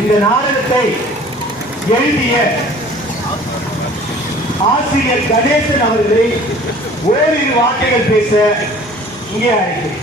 இந்த நாடகத்தை எழுதிய ஆசிரியர் கணேசன் அவர்களை ஓரிரு வார்த்தைகள் பேச இங்கே அழைக்கிறேன்.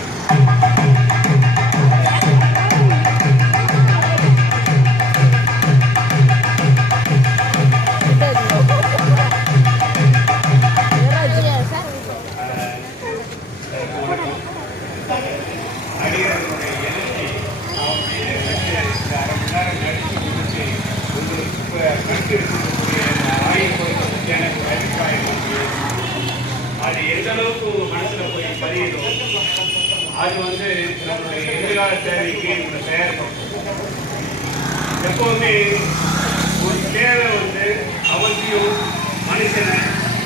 அது எந்த அளவுக்கு உங்க மனசுல போய் பதியுதோ அது நம்மளுடைய எதிர்கால தேவைக்கு உங்களை தயாரிக்கும். எப்பவுமே ஒரு தேவை அவசியம் மனுஷனை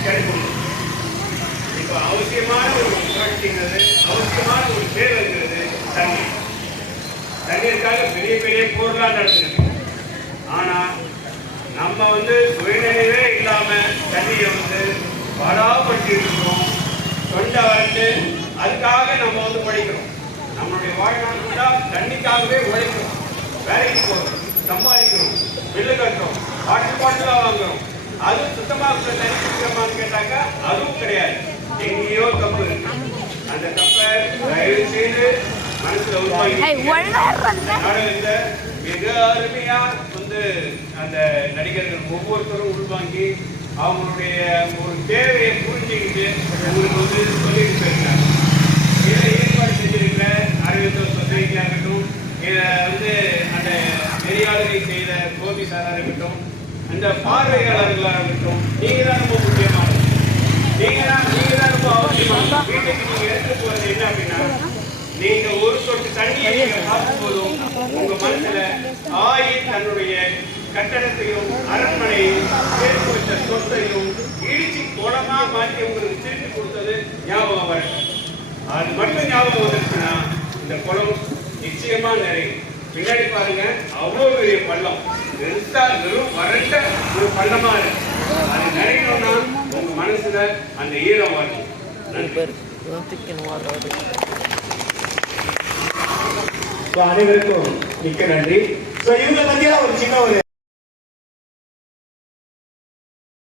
கிடைக்கும். இப்போ அவசியமான ஒரு புரட்சிங்கிறது, அவசியமான ஒரு தேவைங்கிறது தண்ணி. தண்ணீருக்காக பெரிய பெரிய போர்லாம் நடந்துருக்கு. ஆனா நம்ம சுயநினைவே இல்லாம தண்ணியை பாடாப்பட்டு இருக்கிறோம். தொண்டை வளர்ந்து அதுக்காக நம்ம படிக்கிறோம். நம்மளுடைய வாழ்நாள் கூட தண்ணிக்காகவே உழைக்கிறோம். வேலைக்கு போகிறோம், சம்பாதிக்கிறோம், பில்லு கட்டுறோம், பாட்டிலா வாங்குறோம். அதுவும் சுத்தமாக தண்ணி குடிக்கிறோமான்னு கேட்டாக்கா அதுவும் கிடையாது. எங்கேயோ தப்பு இருக்கு. அந்த தப்பை தயவு செய்து மனசுல உருவாக்கி நாடகத்தை மிக அருமையா அந்த நடிகர்கள் ஒவ்வொருத்தரும் உள்வாங்கி அவங்களுடைய ஒரு தேவையை புரிஞ்சுக்கிட்டு உங்களுக்கு சொல்லிட்டு போயிருக்காங்க. இதை ஏற்பாடு செஞ்சிருக்கிற அறிவித்தல் சொசைட்டியாக இருக்கட்டும், இதை அந்த நெறியாளரை செய்த கோபி சாராக இருக்கட்டும், அந்த பார்வையாளர்களாக இருக்கட்டும், நீங்க தான் ரொம்ப முக்கியமானது. நீங்க தான் ரொம்ப அவசியமான. வீட்டுக்கு நீங்க எடுத்து போறது என்ன அப்படின்னா, நீங்க ஒரு சொட்டு தண்ணியை நீங்க பார்க்கும் போதும் உங்க மனசுல தன்னுடைய கட்டடத்தையும் அரண்மனையும் சேர்த்து வச்ச சொத்தையும் இடிச்சு குளமா மாற்றி உங்களுக்கு திருப்பி கொடுத்தது ஞாபகம் வரல. அது மட்டும் ஞாபகம் வந்துருச்சுன்னா இந்த குளம் நிச்சயமா நிறையும். பின்னாடி பாருங்க, அவ்வளவு பெரிய பள்ளம், வெறும் வறண்ட ஒரு பள்ளமா இருக்கு. அது நிறையணும்னா உங்க மனசுல அந்த ஈரம் வரணும். அனைவருக்கும் மிக்க நன்றி. இவங்களை பத்தியா ஒரு சின்ன ஒரு